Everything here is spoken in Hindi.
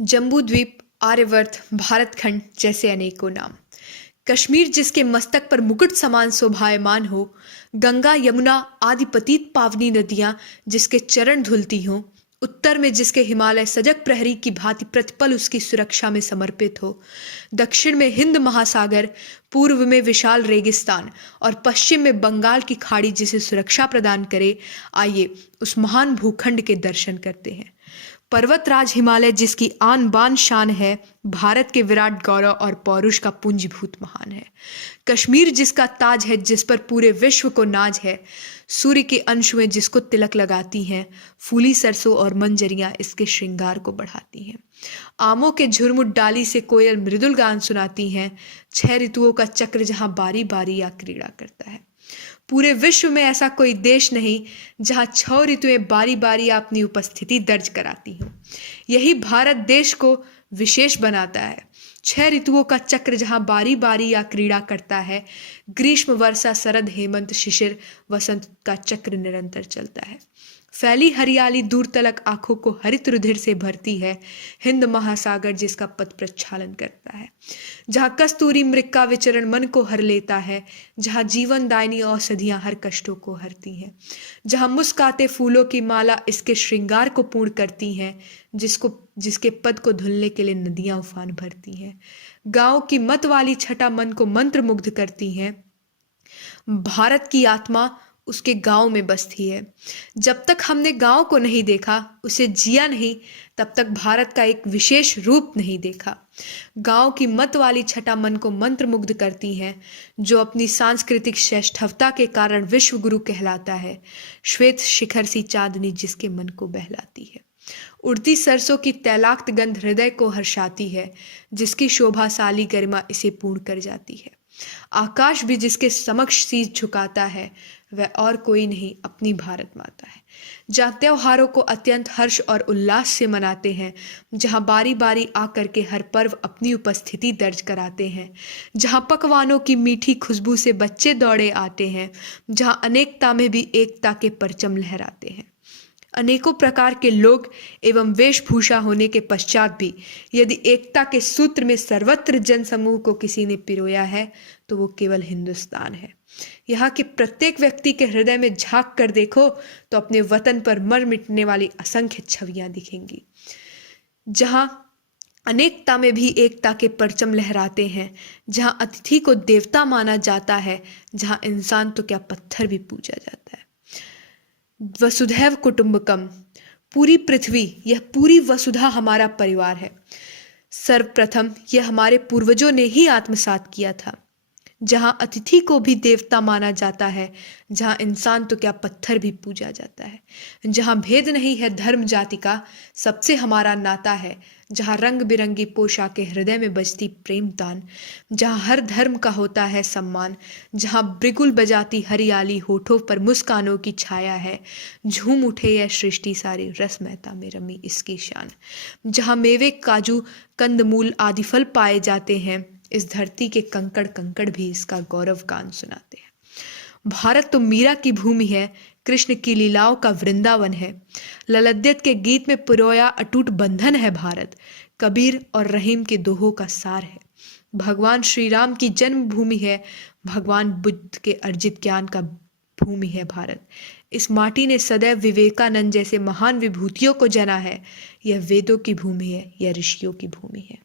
जम्बू द्वीप, आर्यवर्त, भारतखंड जैसे अनेकों नाम। कश्मीर जिसके मस्तक पर मुकुट समान शोभायमान हो, गंगा यमुना आदि पतित पावनी नदियां जिसके चरण धुलती हों, उत्तर में जिसके हिमालय सजग प्रहरी की भांति प्रतिपल उसकी सुरक्षा में समर्पित हो, दक्षिण में हिंद महासागर, पूर्व में विशाल रेगिस्तान और पश्चिम में बंगाल की खाड़ी जिसे सुरक्षा प्रदान करे, आइए उस महान भूखंड के दर्शन करते हैं। पर्वतराज हिमालय जिसकी आन बान शान है, भारत के विराट गौरव और पौरुष का पूंजीभूत महान है। कश्मीर जिसका ताज है, जिस पर पूरे विश्व को नाज है, सूर्य के अंश में जिसको तिलक लगाती हैं, फूली सरसों और मंजरियां इसके श्रृंगार को बढ़ाती हैं। आमों के झुरमुट डाली से कोयल मृदुल गान सुनाती हैं, 6 ऋतुओं का चक्र जहां बारी बारी या क्रीड़ा करता है। पूरे विश्व में ऐसा कोई देश नहीं जहां 6 ऋतुएं बारी बारी अपनी उपस्थिति दर्ज कराती हों। यही भारत देश को विशेष बनाता है। 6 ऋतुओं का चक्र जहां बारी बारी या क्रीड़ा करता है, ग्रीष्म वर्षा शरद हेमंत शिशिर वसंत का चक्र निरंतर चलता है। फैली हरियाली दूर तलक आंखों को हरित रुधिर से भरती है, हिंद महासागर जिसका पथ प्रक्षालन करता है। जहाँ कस्तूरी मृग का विचरण मन को हर लेता है, जहाँ जीवन दायिनी औषधियां हर कष्टों को हरती हैं, जहाँ मुस्काते फूलों की माला इसके श्रृंगार को पूर्ण करती हैं, जिसके पद को धुलने के लिए नदियां उफान भरती हैं। गाँव की मत वाली छटा मन को मंत्र मुग्ध करती हैं। भारत की आत्मा उसके गांव में बसती है। जब तक हमने गांव को नहीं देखा, उसे जिया नहीं, तब तक भारत का एक विशेष रूप नहीं देखा। गांव की मत वाली छटा मन को मंत्र मुग्ध करती है, जो अपनी सांस्कृतिक श्रेष्ठता के कारण विश्व गुरु कहलाता है। श्वेत शिखर सी चांदनी जिसके मन को बहलाती है। उड़ती सरसों की तैलाक्त गंध हृदय को हर्षाती है, जिसकी शोभाशाली गरिमा इसे पूर्ण कर जाती है। आकाश भी जिसके समक्ष शीश झुकाता है, वह और कोई नहीं अपनी भारत माता है। जहाँ त्योहारों को अत्यंत हर्ष और उल्लास से मनाते हैं, जहाँ बारी बारी आकर के हर पर्व अपनी उपस्थिति दर्ज कराते हैं, जहाँ पकवानों की मीठी खुशबू से बच्चे दौड़े आते हैं, जहाँ अनेकता में भी एकता के परचम लहराते हैं। अनेकों प्रकार के लोग एवं वेशभूषा होने के पश्चात भी यदि एकता के सूत्र में सर्वत्र जनसमूह को किसी ने पिरोया है, तो वो केवल हिंदुस्तान है। यहाँ के प्रत्येक व्यक्ति के हृदय में झांक कर देखो तो अपने वतन पर मर मिटने वाली असंख्य छवियां दिखेंगी। जहाँ अनेकता में भी एकता के परचम लहराते हैं, जहाँ अतिथि को देवता माना जाता है, जहाँ इंसान तो क्या पत्थर भी पूजा जाता है। वसुधैव कुटुंबकम, पूरी पृथ्वी, यह पूरी वसुधा हमारा परिवार है। सर्वप्रथम यह हमारे पूर्वजों ने ही आत्मसात किया था। जहाँ अतिथि को भी देवता माना जाता है, जहाँ इंसान तो क्या पत्थर भी पूजा जाता है, जहाँ भेद नहीं है धर्म जाति का, सबसे हमारा नाता है, जहाँ रंग बिरंगी पोशाकें हृदय में बजती प्रेम तान, जहाँ हर धर्म का होता है सम्मान, जहाँ बिगुल बजाती हरियाली होठों पर मुस्कानों की छाया है, झूम उठे यह सृष्टि सारी रस महता में रमी इसकी शान, जहाँ मेवे काजू कंदमूल आदि फल पाए जाते हैं, इस धरती के कंकड़ कंकड़ भी इसका गौरव गान सुनाते हैं। भारत तो मीरा की भूमि है, कृष्ण की लीलाओं का वृंदावन है। ललद्यत के गीत में पुरोया अटूट बंधन है भारत, कबीर और रहीम के दोहों का सार है। भगवान श्री राम की जन्मभूमि है, भगवान बुद्ध के अर्जित ज्ञान का भूमि है भारत। इस माटी ने सदैव विवेकानंद जैसे महान विभूतियों को जना है। यह वेदों की भूमि है, यह ऋषियों की भूमि है।